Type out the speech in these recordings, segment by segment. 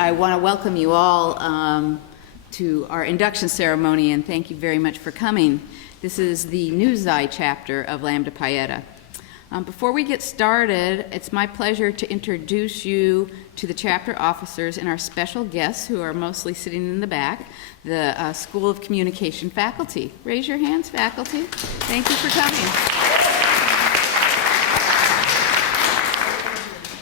I want to welcome you all to our induction ceremony, and thank you very much for coming. This is the New Xi chapter of Lambda Pi Eta. Before we get started, it's my pleasure to introduce you to the chapter officers and our special guests, who are mostly sitting in the back, the School of Communication faculty. Raise your hands, faculty. Thank you for coming.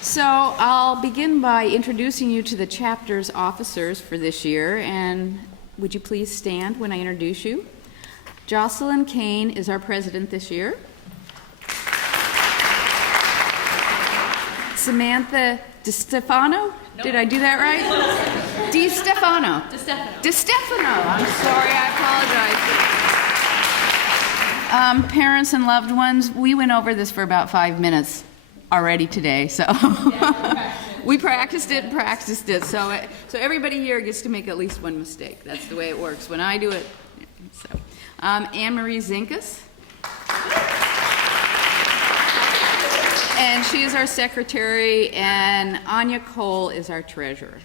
So I'll begin by introducing you to the chapter's officers for this year, and would you please stand when I introduce you? Jocelyn Kane is our president this year. Samantha DiStefano? Nope. Did I do that right? DiStefano. DiStefano. I'm sorry, I apologize. Parents and loved ones, we went over this for about 5 minutes already today, so we practiced it. So everybody here gets to make at least one mistake. That's the way it works when I do it. So, Anne-Marie Zinkus. And she is our secretary, and Anya Cole is our treasurer.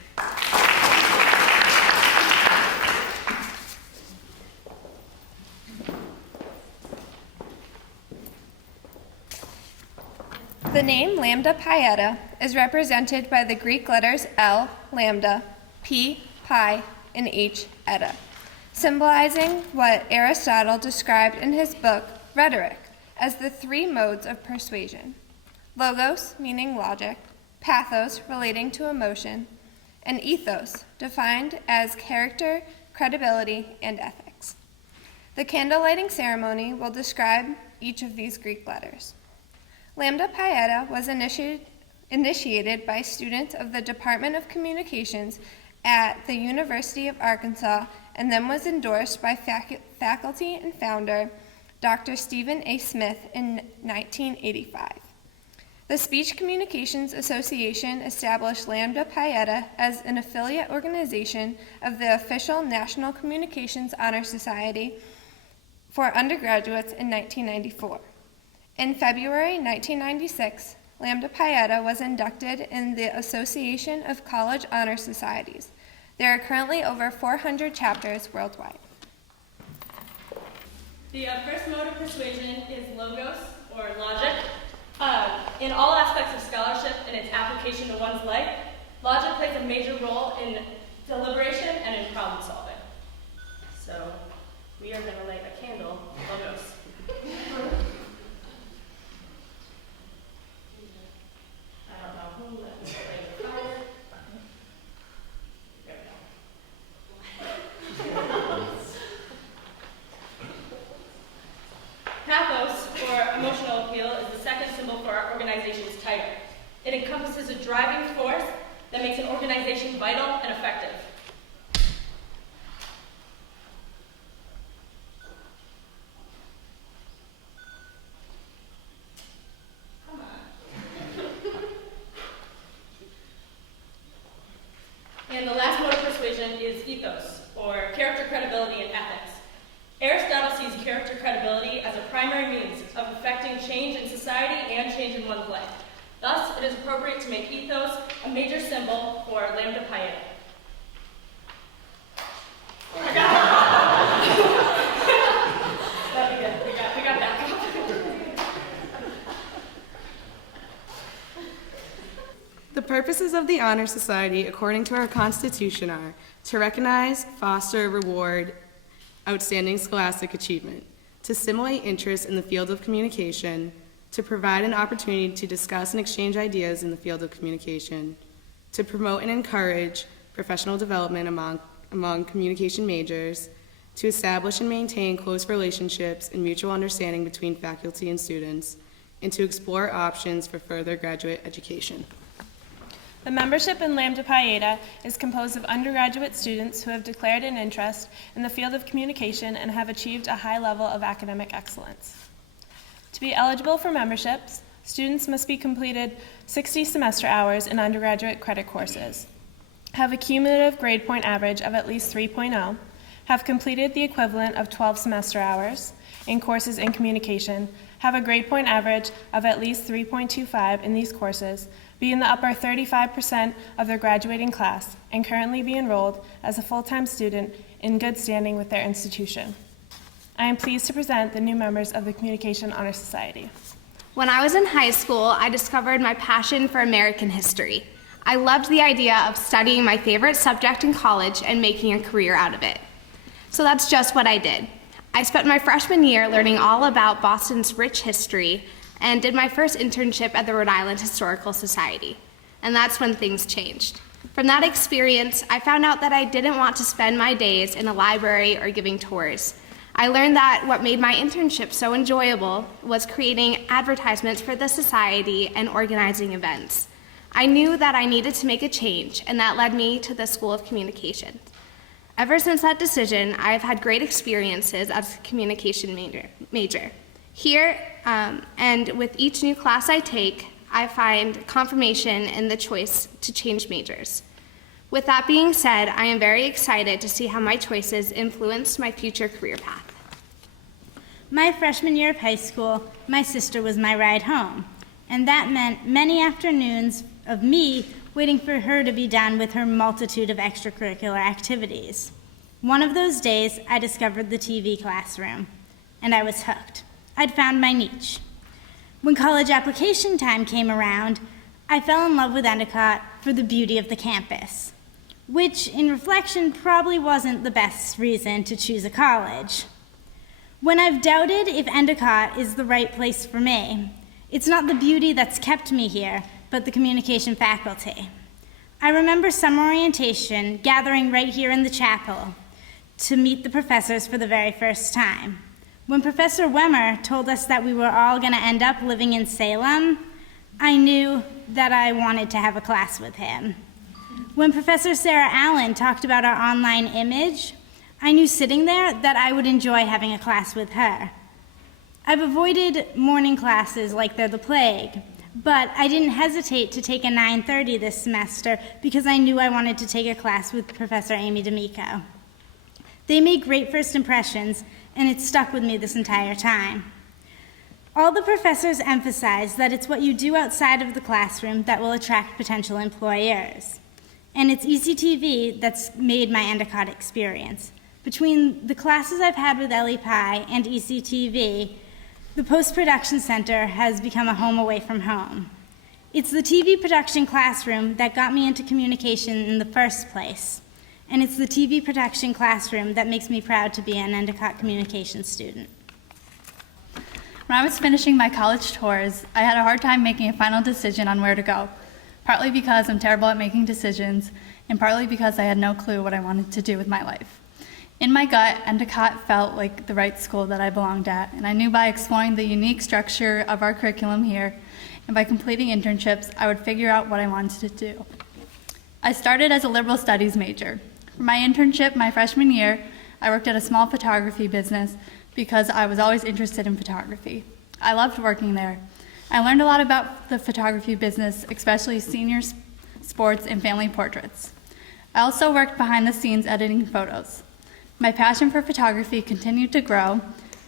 The name Lambda Pi Eta is represented by the Greek letters L, lambda, P, pi, and H, eta, symbolizing what Aristotle described in his book, Rhetoric, as the three modes of persuasion: logos, meaning logic, pathos, relating to emotion, and ethos, defined as character, credibility, and ethics. The candle lighting ceremony will describe each of these Greek letters. Lambda Pi Eta was initiated by students of the Department of Communications at the University of Arkansas, and then was endorsed by faculty and founder Dr. Stephen A. Smith in 1985. The Speech Communications Association established Lambda Pi Eta as an affiliate organization of the official National Communications Honor Society for undergraduates in 1994. In February 1996, Lambda Pi Eta was inducted in the Association of College Honor Societies. There are currently over 400 chapters worldwide. The first mode of persuasion is logos, or logic. In all aspects of scholarship and its application to one's life, logic plays a major role in deliberation and in problem solving. So, we are going to light a candle, logos. Pathos, or emotional appeal, is the second symbol for our organization's title. It encompasses a driving force that makes an organization vital and effective. Come on. And the last mode of persuasion is ethos, or character, credibility, and ethics. Aristotle sees character credibility as a primary means of effecting change in society and change in one's life. Thus, it is appropriate to make ethos a major symbol for Lambda Pi Eta. That'd be good. We got that. The purposes of the Honor Society, according to our Constitution, are to recognize, foster, reward outstanding scholastic achievement, to stimulate interest in the field of communication, to provide an opportunity to discuss and exchange ideas in the field of communication, to promote and encourage professional development among communication majors, to establish and maintain close relationships and mutual understanding between faculty and students, and to explore options for further graduate education. The membership in Lambda Pi Eta is composed of undergraduate students who have declared an interest in the field of communication and have achieved a high level of academic excellence. To be eligible for memberships, students must be completed 60 semester hours in undergraduate credit courses, have a cumulative grade point average of at least 3.0, have completed the equivalent of 12 semester hours in courses in communication, have a grade point average of at least 3.25 in these courses, be in the upper 35% of their graduating class, and currently be enrolled as a full-time student in good standing with their institution. I am pleased to present the new members of the Communication Honor Society. When I was in high school, I discovered my passion for American history. I loved the idea of studying my favorite subject in college and making a career out of it. So that's just what I did. I spent my freshman year learning all about Boston's rich history and did my first internship at the Rhode Island Historical Society. And that's when things changed. From that experience, I found out that I didn't want to spend my days in a library or giving tours. I learned that what made my internship so enjoyable was creating advertisements for the society and organizing events. I knew that I needed to make a change, and that led me to the School of Communications. Ever since that decision, I have had great experiences as a communication major. Here, and with each new class I take, I find confirmation in the choice to change majors. With that being said, I am very excited to see how my choices influence my future career path. My freshman year of high school, my sister was my ride home, and that meant many afternoons of me waiting for her to be done with her multitude of extracurricular activities. One of those days, I discovered the TV classroom, and I was hooked. I'd found my niche. When college application time came around, I fell in love with Endicott for the beauty of the campus, which, in reflection, probably wasn't the best reason to choose a college. When I've doubted if Endicott is the right place for me, it's not the beauty that's kept me here, but the communication faculty. I remember summer orientation gathering right here in the chapel to meet the professors for the very first time. When Professor Wemmer told us that we were all going to end up living in Salem, I knew that I wanted to have a class with him. When Professor Sarah Allen talked about our online image, I knew sitting there that I would enjoy having a class with her. I've avoided morning classes like they're the plague, but I didn't hesitate to take a 9:30 this semester because I knew I wanted to take a class with Professor Amy D'Amico. They made great first impressions, and it stuck with me this entire time. All the professors emphasize that it's what you do outside of the classroom that will attract potential employers. And it's ECTV that's made my Endicott experience. Between the classes I've had with Ellie Pye and ECTV, the post-production center has become a home away from home. It's the TV production classroom that got me into communication in the first place. And it's the TV production classroom that makes me proud to be an Endicott communications student. When I was finishing my college tours, I had a hard time making a final decision on where to go, partly because I'm terrible at making decisions, and partly because I had no clue what I wanted to do with my life. In my gut, Endicott felt like the right school that I belonged at, and I knew by exploring the unique structure of our curriculum here, and by completing internships, I would figure out what I wanted to do. I started as a liberal studies major. For my internship my freshman year, I worked at a small photography business because I was always interested in photography. I loved working there. I learned a lot about the photography business, especially senior sports and family portraits. I also worked behind the scenes editing photos. My passion for photography continued to grow,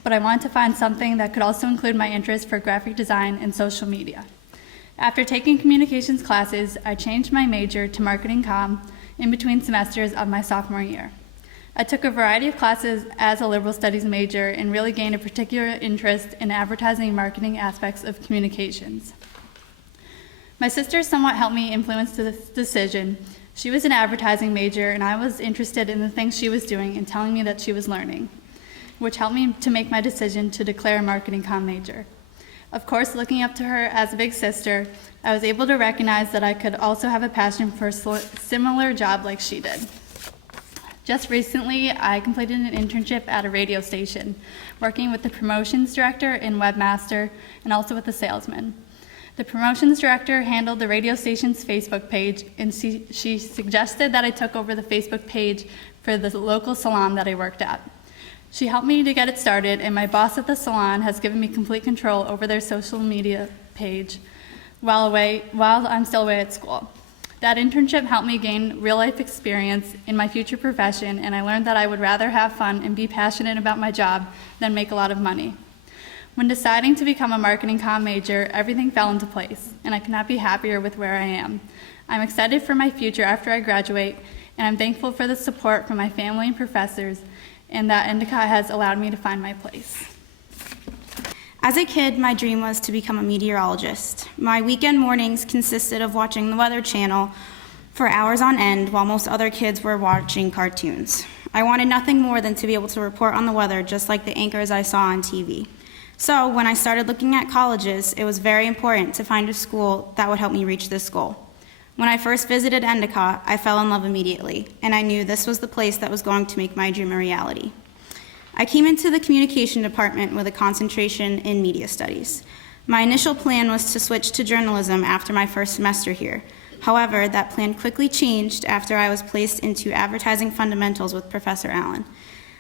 but I wanted to find something that could also include my interest for graphic design and social media. After taking communications classes, I changed my major to marketing comm in between semesters of my sophomore year. I took a variety of classes as a liberal studies major and really gained a particular interest in advertising and marketing aspects of communications. My sister somewhat helped me influence this decision. She was an advertising major, and I was interested in the things she was doing and telling me that she was learning, which helped me to make my decision to declare a marketing comm major. Of course, looking up to her as a big sister, I was able to recognize that I could also have a passion for a similar job like she did. Just recently, I completed an internship at a radio station, working with the promotions director and webmaster, and also with the salesman. The promotions director handled the radio station's Facebook page, and she suggested that I took over the Facebook page for the local salon that I worked at. She helped me to get it started, and my boss at the salon has given me complete control over their social media page while I'm still away at school. That internship helped me gain real-life experience in my future profession, and I learned that I would rather have fun and be passionate about my job than make a lot of money. When deciding to become a marketing comm major, everything fell into place, and I could not be happier with where I am. I'm excited for my future after I graduate, and I'm thankful for the support from my family and professors, and that Endicott has allowed me to find my place. As a kid, my dream was to become a meteorologist. My weekend mornings consisted of watching the Weather Channel for hours on end while most other kids were watching cartoons. I wanted nothing more than to be able to report on the weather just like the anchors I saw on TV. So when I started looking at colleges, it was very important to find a school that would help me reach this goal. When I first visited Endicott, I fell in love immediately, and I knew this was the place that was going to make my dream a reality. I came into the communication department with a concentration in media studies. My initial plan was to switch to journalism after my first semester here. However, that plan quickly changed after I was placed into advertising fundamentals with Professor Allen.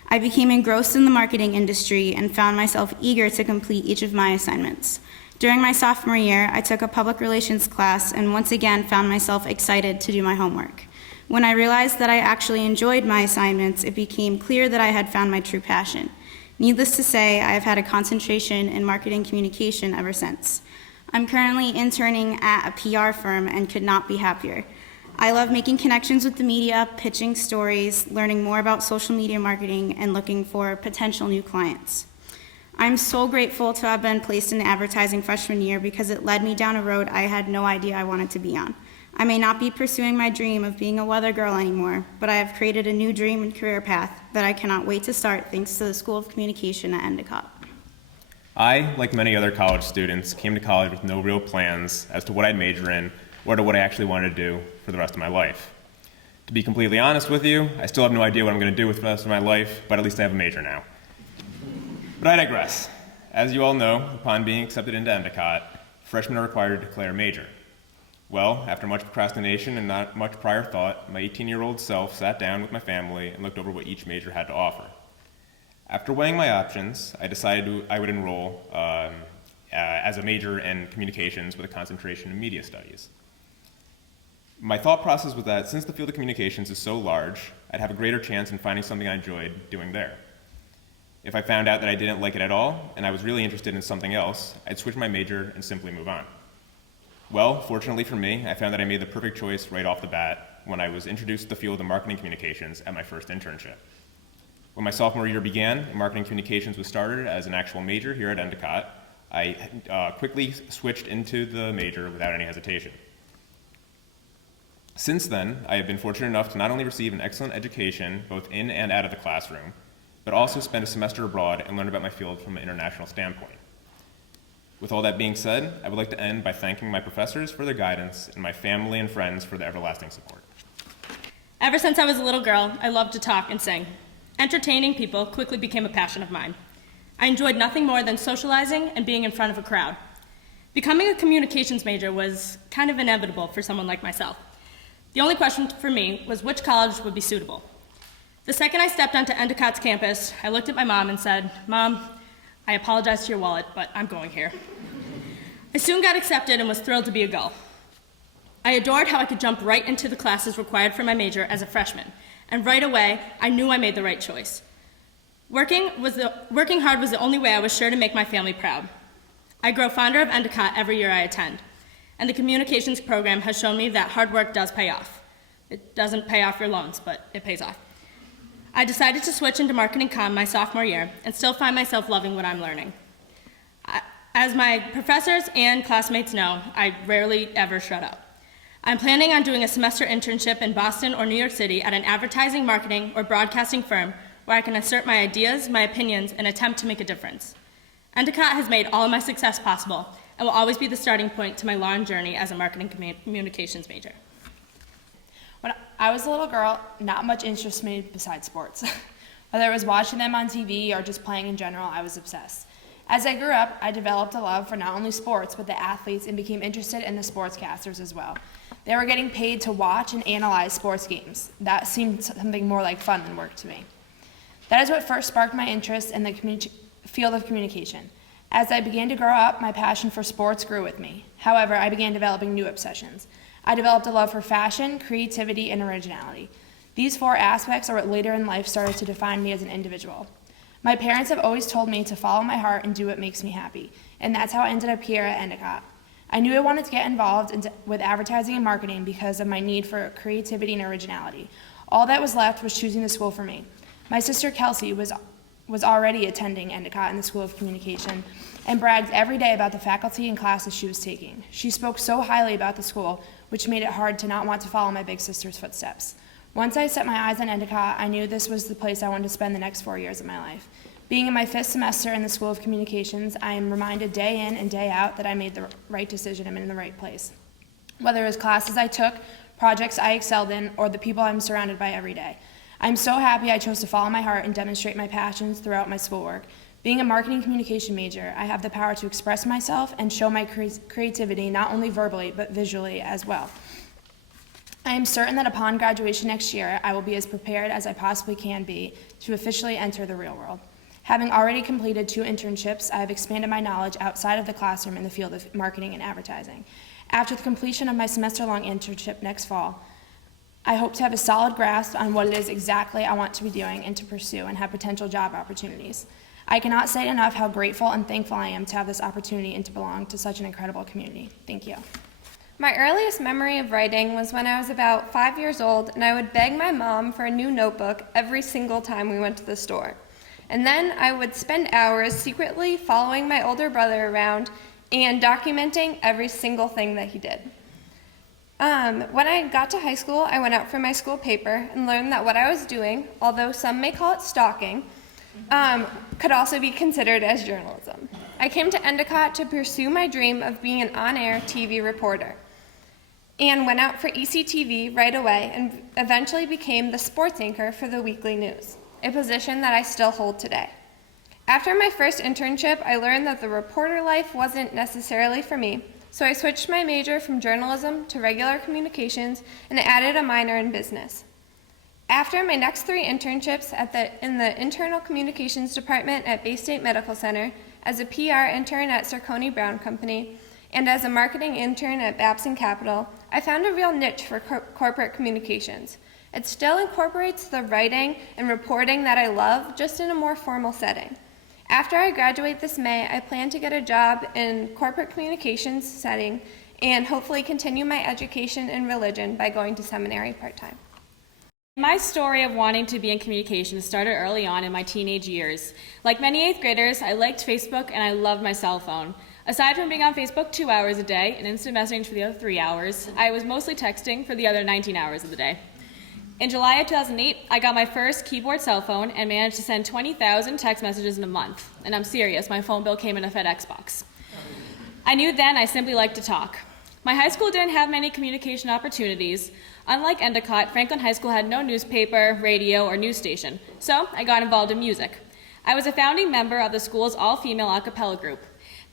I became engrossed in the marketing industry and found myself eager to complete each of my assignments. During my sophomore year, I took a public relations class and once again found myself excited to do my homework. When I realized that I actually enjoyed my assignments, it became clear that I had found my true passion. Needless to say, I have had a concentration in marketing communication ever since. I'm currently interning at a PR firm and could not be happier. I love making connections with the media, pitching stories, learning more about social media marketing, and looking for potential new clients. I'm so grateful to have been placed in advertising freshman year because it led me down a road I had no idea I wanted to be on. I may not be pursuing my dream of being a weather girl anymore, but I have created a new dream and career path that I cannot wait to start thanks to the School of Communication at Endicott. I, like many other college students, came to college with no real plans as to what I'd major in or to what I actually wanted to do for the rest of my life. To be completely honest with you, I still have no idea what I'm going to do with the rest of my life, but at least I have a major now. But I digress. As you all know, upon being accepted into Endicott, freshmen are required to declare a major. Well, after much procrastination and not much prior thought, my 18-year-old self sat down with my family and looked over what each major had to offer. After weighing my options, I decided I would enroll as a major in communications with a concentration in media studies. My thought process was that since the field of communications is so large, I'd have a greater chance in finding something I enjoyed doing there. If I found out that I didn't like it at all, and I was really interested in something else, I'd switch my major and simply move on. Well, fortunately for me, I found that I made the perfect choice right off the bat when I was introduced to the field of marketing communications at my first internship. When my sophomore year began, marketing communications was started as an actual major here at Endicott. I quickly switched into the major without any hesitation. Since then, I have been fortunate enough to not only receive an excellent education, both in and out of the classroom, but also spend a semester abroad and learn about my field from an international standpoint. With all that being said, I would like to end by thanking my professors for their guidance and my family and friends for their everlasting support. Ever since I was a little girl, I loved to talk and sing. Entertaining people quickly became a passion of mine. I enjoyed nothing more than socializing and being in front of a crowd. Becoming a communications major was kind of inevitable for someone like myself. The only question for me was which college would be suitable. The second I stepped onto Endicott's campus, I looked at my mom and said, "Mom, I apologize to your wallet, but I'm going here." I soon got accepted and was thrilled to be a gull. I adored how I could jump right into the classes required for my major as a freshman, and right away, I knew I made the right choice. Working hard was the only way I was sure to make my family proud. I grow fonder of Endicott every year I attend, and the communications program has shown me that hard work does pay off. It doesn't pay off your loans, but it pays off. I decided to switch into marketing comm my sophomore year and still find myself loving what I'm learning. As my professors and classmates know, I rarely ever shut up. I'm planning on doing a semester internship in Boston or New York City at an advertising, marketing, or broadcasting firm where I can assert my ideas, my opinions, and attempt to make a difference. Endicott has made all of my success possible and will always be the starting point to my long journey as a marketing communications major. When I was a little girl, not much interested me besides sports. Whether it was watching them on TV or just playing in general, I was obsessed. As I grew up, I developed a love for not only sports, but the athletes and became interested in the sportscasters as well. They were getting paid to watch and analyze sports games. That seemed something more like fun than work to me. That is what first sparked my interest in the field of communication. As I began to grow up, my passion for sports grew with me. However, I began developing new obsessions. I developed a love for fashion, creativity, and originality. These four aspects are what later in life started to define me as an individual. My parents have always told me to follow my heart and do what makes me happy, and that's how I ended up here at Endicott. I knew I wanted to get involved with advertising and marketing because of my need for creativity and originality. All that was left was choosing the school for me. My sister Kelsey was already attending Endicott in the School of Communication and bragged every day about the faculty and classes she was taking. She spoke so highly about the school, which made it hard to not want to follow my big sister's footsteps. Once I set my eyes on Endicott, I knew this was the place I wanted to spend the next 4 years of my life. Being in my 5th semester in the School of Communications, I am reminded day in and day out that I made the right decision. I'm in the right place. Whether it was classes I took, projects I excelled in, or the people I'm surrounded by every day. I'm so happy I chose to follow my heart and demonstrate my passions throughout my schoolwork. Being a marketing communication major, I have the power to express myself and show my creativity not only verbally, but visually as well. I am certain that upon graduation next year, I will be as prepared as I possibly can be to officially enter the real world. Having already completed 2 internships, I have expanded my knowledge outside of the classroom in the field of marketing and advertising. After the completion of my semester-long internship next fall, I hope to have a solid grasp on what it is exactly I want to be doing and to pursue and have potential job opportunities. I cannot say enough how grateful and thankful I am to have this opportunity and to belong to such an incredible community. Thank you. My earliest memory of writing was when I was about 5 years old and I would beg my mom for a new notebook every single time we went to the store. And then I would spend hours secretly following my older brother around and documenting every single thing that he did. When I got to high school, I went out for my school paper and learned that what I was doing, although some may call it stalking, could also be considered as journalism. I came to Endicott to pursue my dream of being an on-air TV reporter and went out for ECTV right away and eventually became the sports anchor for the weekly news, a position that I still hold today. After my first internship, I learned that the reporter life wasn't necessarily for me, so I switched my major from journalism to regular communications and added a minor in business. After my next 3 internships in the internal communications department at Bay State Medical Center, as a PR intern at Circoni Brown Company, and as a marketing intern at Babson Capital, I found a real niche for corporate communications. It still incorporates the writing and reporting that I love, just in a more formal setting. After I graduate this May, I plan to get a job in corporate communications setting and hopefully continue my education in religion by going to seminary part-time. My story of wanting to be in communications started early on in my teenage years. Like many 8th graders, I liked Facebook and I loved my cell phone. Aside from being on Facebook 2 hours a day and instant messaging for the other 3 hours, I was mostly texting for the other 19 hours of the day. In July of 2008, I got my first keyboard cell phone and managed to send 20,000 text messages in a month. And I'm serious, my phone bill came in a FedEx box. I knew then I simply liked to talk. My high school didn't have many communication opportunities. Unlike Endicott, Franklin High School had no newspaper, radio, or news station, so I got involved in music. I was a founding member of the school's all-female a cappella group.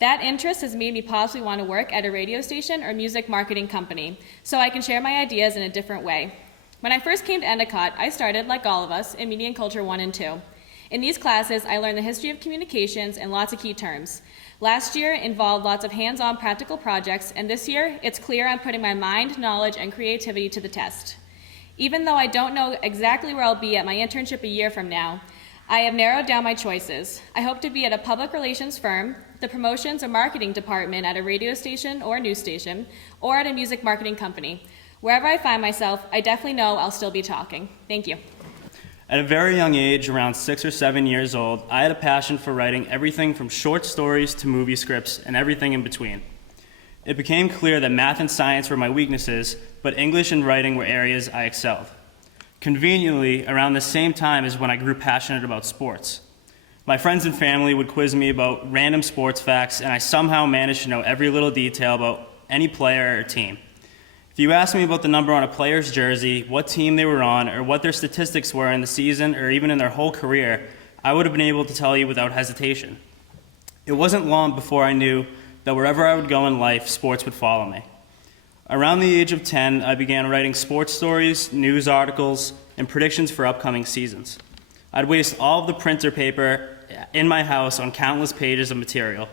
That interest has made me possibly want to work at a radio station or music marketing company, so I can share my ideas in a different way. When I first came to Endicott, I started, like all of us, in Media and Culture 1 and 2. In these classes, I learned the history of communications and lots of key terms. Last year involved lots of hands-on practical projects, and this year, it's clear I'm putting my mind, knowledge, and creativity to the test. Even though I don't know exactly where I'll be at my internship a year from now, I have narrowed down my choices. I hope to be at a public relations firm, the promotions or marketing department at a radio station or a news station, or at a music marketing company. Wherever I find myself, I definitely know I'll still be talking. Thank you. At a very young age, around 6 or 7 years old, I had a passion for writing everything from short stories to movie scripts and everything in between. It became clear that math and science were my weaknesses, but English and writing were areas I excelled. Conveniently, around the same time is when I grew passionate about sports. My friends and family would quiz me about random sports facts, and I somehow managed to know every little detail about any player or team. If you asked me about the number on a player's jersey, what team they were on, or what their statistics were in the season or even in their whole career, I would have been able to tell you without hesitation. It wasn't long before I knew that wherever I would go in life, sports would follow me. Around the age of 10, I began writing sports stories, news articles, and predictions for upcoming seasons. I'd waste all of the printer paper in my house on countless pages of material.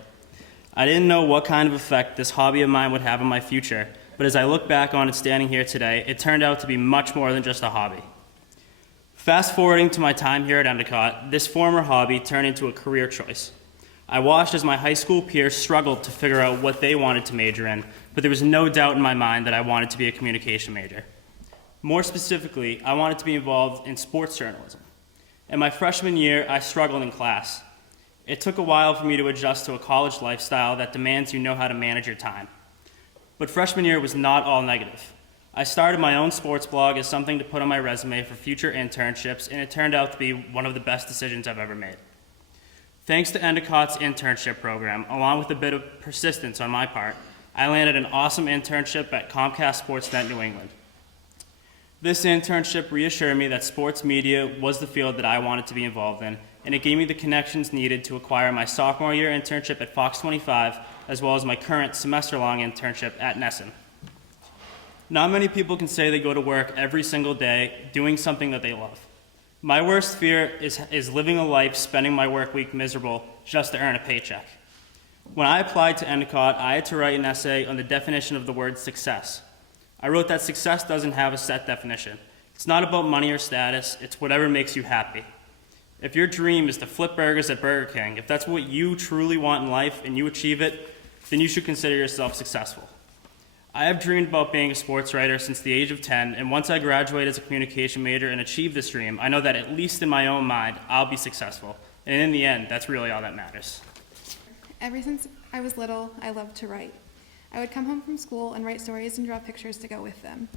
I didn't know what kind of effect this hobby of mine would have on my future, but as I look back on it standing here today, it turned out to be much more than just a hobby. Fast forwarding to my time here at Endicott, this former hobby turned into a career choice. I watched as my high school peers struggled to figure out what they wanted to major in, but there was no doubt in my mind that I wanted to be a communication major. More specifically, I wanted to be involved in sports journalism. In my freshman year, I struggled in class. It took a while for me to adjust to a college lifestyle that demands you know how to manage your time. But freshman year was not all negative. I started my own sports blog as something to put on my resume for future internships, and it turned out to be one of the best decisions I've ever made. Thanks to Endicott's internship program, along with a bit of persistence on my part, I landed an awesome internship at Comcast Sportsnet New England. This internship reassured me that sports media was the field that I wanted to be involved in, and it gave me the connections needed to acquire my sophomore year internship at Fox 25, as well as my current semester-long internship at Nesson. Not many people can say they go to work every single day doing something that they love. My worst fear is living a life spending my work week miserable just to earn a paycheck. When I applied to Endicott, I had to write an essay on the definition of the word success. I wrote that success doesn't have a set definition. It's not about money or status, it's whatever makes you happy. If your dream is to flip burgers at Burger King, if that's what you truly want in life and you achieve it, then you should consider yourself successful. I have dreamed about being a sports writer since the age of 10, and once I graduate as a communication major and achieve this dream, I know that at least in my own mind, I'll be successful. And in the end, that's really all that matters. Ever since I was little, I loved to write. I would come home from school and write stories and draw pictures to go with them.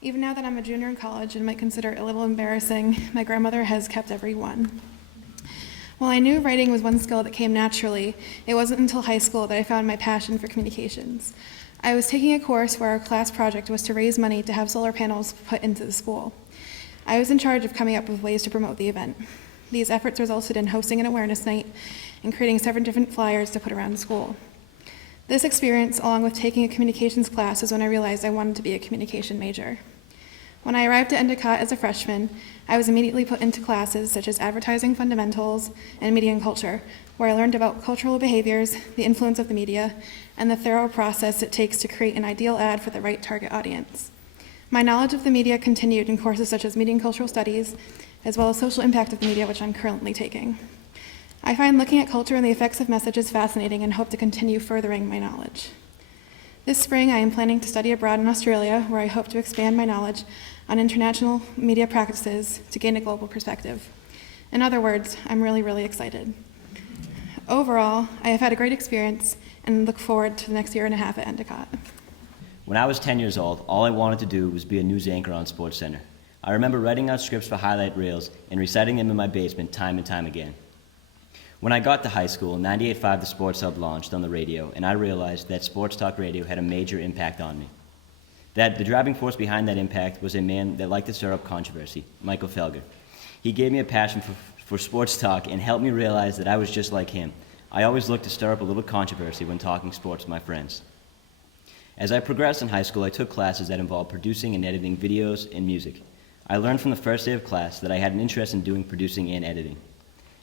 Even now that I'm a junior in college and might consider it a little embarrassing, my grandmother has kept every one. While I knew writing was one skill that came naturally, it wasn't until high school that I found my passion for communications. I was taking a course where our class project was to raise money to have solar panels put into the school. I was in charge of coming up with ways to promote the event. These efforts resulted in hosting an awareness night and creating 7 different flyers to put around the school. This experience, along with taking a communications class, is when I realized I wanted to be a communication major. When I arrived at Endicott as a freshman, I was immediately put into classes such as advertising fundamentals and media and culture, where I learned about cultural behaviors, the influence of the media, and the thorough process it takes to create an ideal ad for the right target audience. My knowledge of the media continued in courses such as media and cultural studies, as well as social impact of the media, which I'm currently taking. I find looking at culture and the effects of messages fascinating and hope to continue furthering my knowledge. This spring, I am planning to study abroad in Australia, where I hope to expand my knowledge on international media practices to gain a global perspective. In other words, I'm really excited. Overall, I have had a great experience and look forward to the next year and a half at Endicott. When I was 10 years old, all I wanted to do was be a news anchor on SportsCenter. I remember writing out scripts for highlight reels and reciting them in my basement time and time again. When I got to high school, 98.5 The Sports Hub launched on the radio, and I realized that sports talk radio had a major impact on me. That the driving force behind that impact was a man that liked to stir up controversy, Michael Felger. He gave me a passion for sports talk and helped me realize that I was just like him. I always looked to stir up a little controversy when talking sports with my friends. As I progressed in high school, I took classes that involved producing and editing videos and music. I learned from the first day of class that I had an interest in doing producing and editing.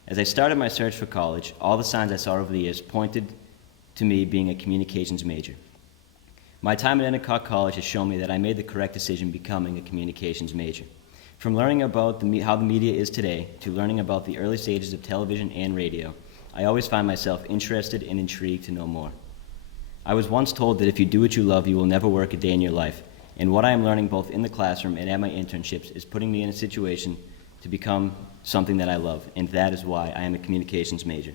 As I started my search for college, all the signs I saw over the years pointed to me being a communications major. My time at Endicott College has shown me that I made the correct decision becoming a communications major. From learning about how the media is today to learning about the early stages of television and radio, I always find myself interested and intrigued to know more. I was once told that if you do what you love, you will never work a day in your life, and what I am learning both in the classroom and at my internships is putting me in a situation to become something that I love, and that is why I am a communications major.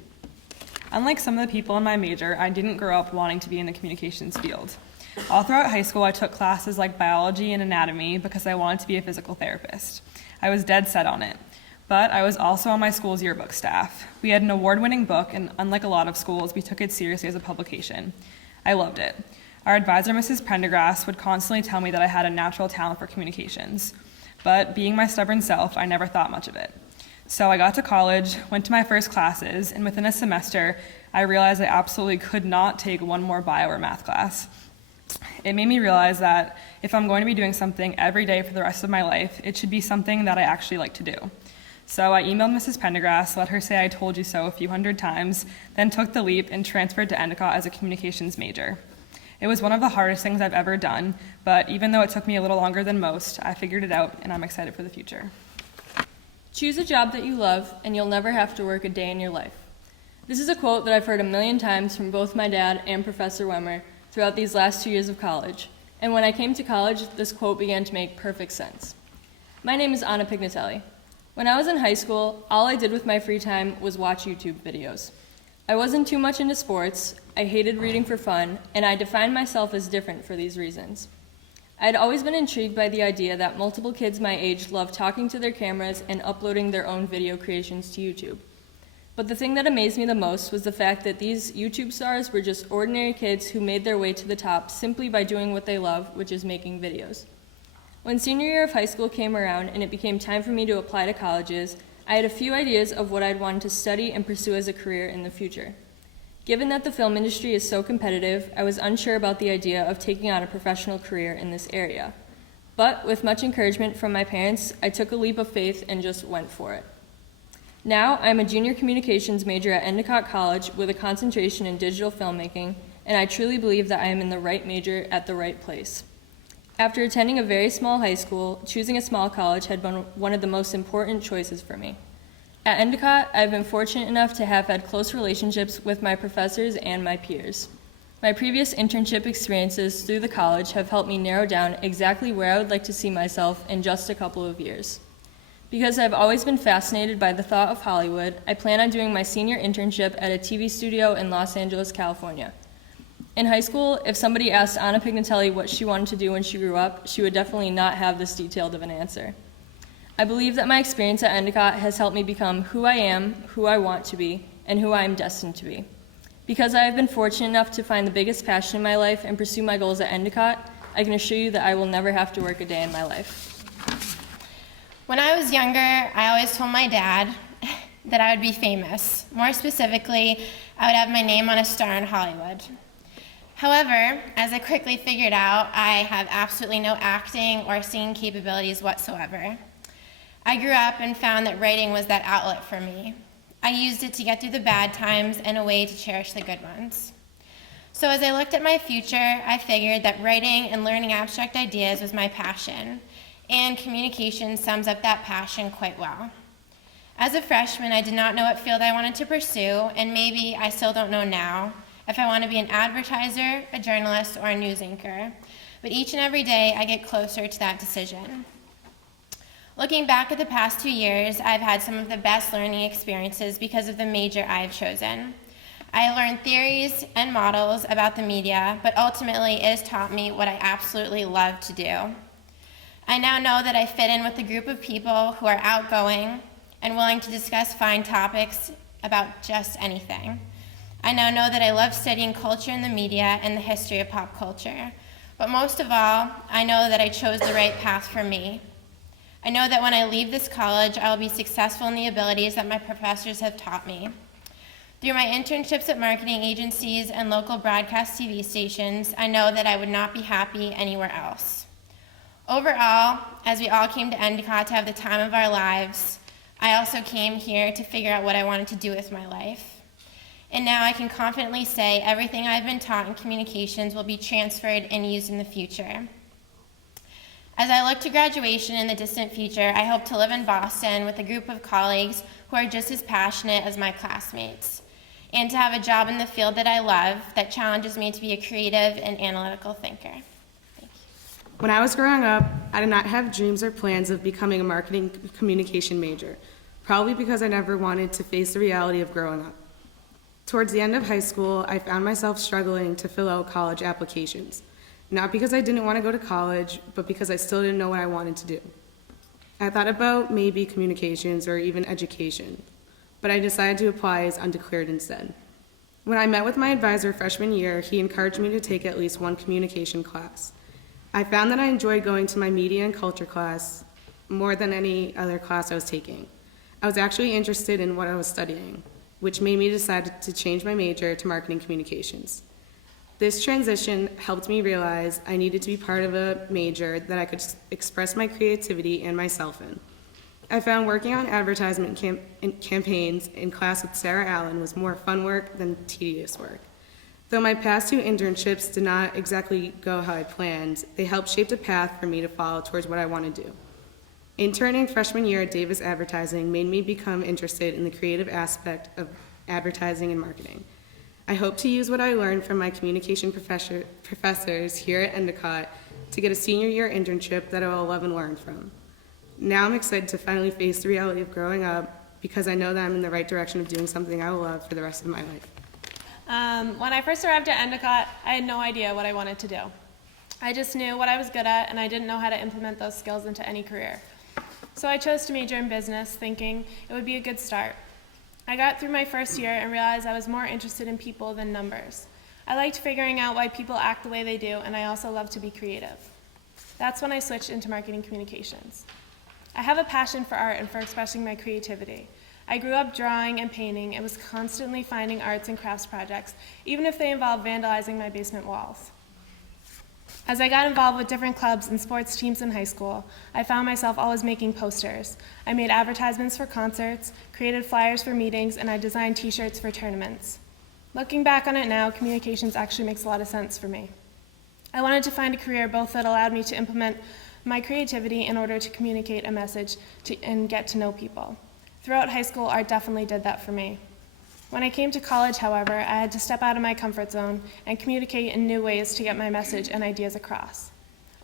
Unlike some of the people in my major, I didn't grow up wanting to be in the communications field. All throughout high school, I took classes like biology and anatomy because I wanted to be a physical therapist. I was dead set on it. But I was also on my school's yearbook staff. We had an award-winning book, and unlike a lot of schools, we took it seriously as a publication. I loved it. Our advisor, Mrs. Prendergrass, would constantly tell me that I had a natural talent for communications. But being my stubborn self, I never thought much of it. So I got to college, went to my first classes, and within a semester, I realized I absolutely could not take one more bio or math class. It made me realize that if I'm going to be doing something every day for the rest of my life, it should be something that I actually like to do. So I emailed Mrs. Prendergrass, let her say I told you so a few hundred times, then took the leap and transferred to Endicott as a communications major. It was one of the hardest things I've ever done, but even though it took me a little longer than most, I figured it out and I'm excited for the future. Choose a job that you love, and you'll never have to work a day in your life. This is a quote that I've heard a million times from both my dad and Professor Wemmer throughout these last 2 years of college, and when I came to college, this quote began to make perfect sense. My name is Anna Pignatelli. When I was in high school, all I did with my free time was watch YouTube videos. I wasn't too much into sports, I hated reading for fun, and I defined myself as different for these reasons. I had always been intrigued by the idea that multiple kids my age loved talking to their cameras and uploading their own video creations to YouTube. But the thing that amazed me the most was the fact that these YouTube stars were just ordinary kids who made their way to the top simply by doing what they love, which is making videos. When senior year of high school came around and it became time for me to apply to colleges, I had a few ideas of what I'd want to study and pursue as a career in the future. Given that the film industry is so competitive, I was unsure about the idea of taking on a professional career in this area. But with much encouragement from my parents, I took a leap of faith and just went for it. Now, I'm a junior communications major at Endicott College with a concentration in digital filmmaking, and I truly believe that I am in the right major at the right place. After attending a very small high school, choosing a small college had been one of the most important choices for me. At Endicott, I've been fortunate enough to have had close relationships with my professors and my peers. My previous internship experiences through the college have helped me narrow down exactly where I would like to see myself in just a couple of years. Because I've always been fascinated by the thought of Hollywood, I plan on doing my senior internship at a TV studio in Los Angeles, California. In high school, if somebody asked Anna Pignatelli what she wanted to do when she grew up, she would definitely not have this detailed of an answer. I believe that my experience at Endicott has helped me become who I am, who I want to be, and who I am destined to be. Because I have been fortunate enough to find the biggest passion in my life and pursue my goals at Endicott, I can assure you that I will never have to work a day in my life. When I was younger, I always told my dad that I would be famous. More specifically, I would have my name on a star in Hollywood. However, as I quickly figured out, I have absolutely no acting or singing capabilities whatsoever. I grew up and found that writing was that outlet for me. I used it to get through the bad times and a way to cherish the good ones. So as I looked at my future, I figured that writing and learning abstract ideas was my passion, and communication sums up that passion quite well. As a freshman, I did not know what field I wanted to pursue, and maybe I still don't know now if I want to be an advertiser, a journalist, or a news anchor. But each and every day, I get closer to that decision. Looking back at the past 2 years, I've had some of the best learning experiences because of the major I've chosen. I learned theories and models about the media, but ultimately it has taught me what I absolutely love to do. I now know that I fit in with a group of people who are outgoing and willing to discuss fine topics about just anything. I now know that I love studying culture in the media and the history of pop culture. But most of all, I know that I chose the right path for me. I know that when I leave this college, I will be successful in the abilities that my professors have taught me. Through my internships at marketing agencies and local broadcast TV stations, I know that I would not be happy anywhere else. Overall, as we all came to Endicott to have the time of our lives, I also came here to figure out what I wanted to do with my life. And now I can confidently say everything I've been taught in communications will be transferred and used in the future. As I look to graduation in the distant future, I hope to live in Boston with a group of colleagues who are just as passionate as my classmates, and to have a job in the field that I love that challenges me to be a creative and analytical thinker. When I was growing up, I did not have dreams or plans of becoming a marketing communication major, probably because I never wanted to face the reality of growing up. Towards the end of high school, I found myself struggling to fill out college applications, not because I didn't want to go to college, but because I still didn't know what I wanted to do. I thought about maybe communications or even education, but I decided to apply as undeclared instead. When I met with my advisor freshman year, he encouraged me to take at least one communication class. I found that I enjoyed going to my media and culture class more than any other class I was taking. I was actually interested in what I was studying, which made me decide to change my major to marketing communications. This transition helped me realize I needed to be part of a major that I could express my creativity and myself in. I found working on advertisement campaigns in class with Sarah Allen was more fun work than tedious work. Though my past 2 internships did not exactly go how I planned, they helped shape a path for me to follow towards what I want to do. Interning freshman year at Davis Advertising made me become interested in the creative aspect of advertising and marketing. I hope to use what I learned from my communication professors here at Endicott to get a senior year internship that I will love and learn from. Now I'm excited to finally face the reality of growing up because I know that I'm in the right direction of doing something I will love for the rest of my life. When I first arrived at Endicott, I had no idea what I wanted to do. I just knew what I was good at, and I didn't know how to implement those skills into any career. So I chose to major in business, thinking it would be a good start. I got through my first year and realized I was more interested in people than numbers. I liked figuring out why people act the way they do, and I also love to be creative. That's when I switched into marketing communications. I have a passion for art and for expressing my creativity. I grew up drawing and painting and was constantly finding arts and crafts projects, even if they involved vandalizing my basement walls. As I got involved with different clubs and sports teams in high school, I found myself always making posters. I made advertisements for concerts, created flyers for meetings, and I designed t-shirts for tournaments. Looking back on it now, communications actually makes a lot of sense for me. I wanted to find a career both that allowed me to implement my creativity in order to communicate a message and get to know people. Throughout high school, art definitely did that for me. When I came to college, however, I had to step out of my comfort zone and communicate in new ways to get my message and ideas across.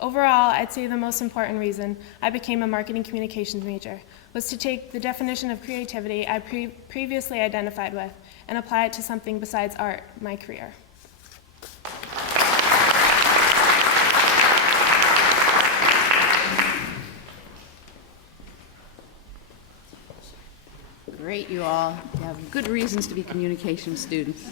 Overall, I'd say the most important reason I became a marketing communications major was to take the definition of creativity I previously identified with and apply it to something besides art, my career. Great, you all have good reasons to be communication students.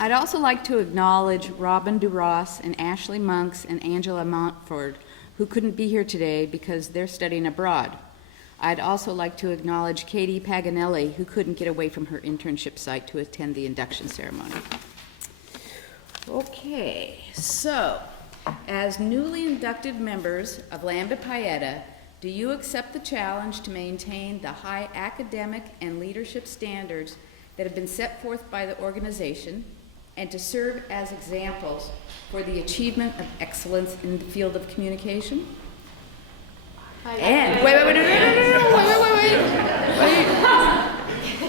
I'd also like to acknowledge Robin DuRoss and Ashley Monks and Angela Montford, who couldn't be here today because they're studying abroad. I'd also like to acknowledge Katie Paganelli, who couldn't get away from her internship site to attend the induction ceremony. Okay, so as newly inducted members of Lambda Pi Eta, do you accept the challenge to maintain the high academic and leadership standards that have been set forth by the organization and to serve as examples for the achievement of excellence in the field of communication? And wait.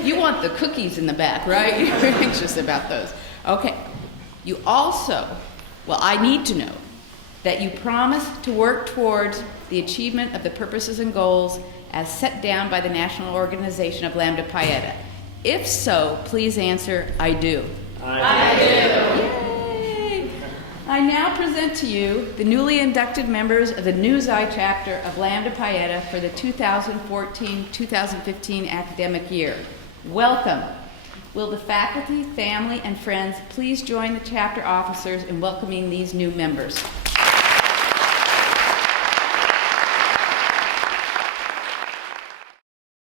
You want the cookies in the back, right? You're anxious about those. Okay. You also, I need to know that you promise to work towards the achievement of the purposes and goals as set down by the National Organization of Lambda Pi Eta. If so, please answer, I do. I do. Yay! I now present to you the newly inducted members of the New Xi chapter of Lambda Pi Eta for the 2014-2015 academic year. Welcome. Will the faculty, family, and friends please join the chapter officers in welcoming these new members?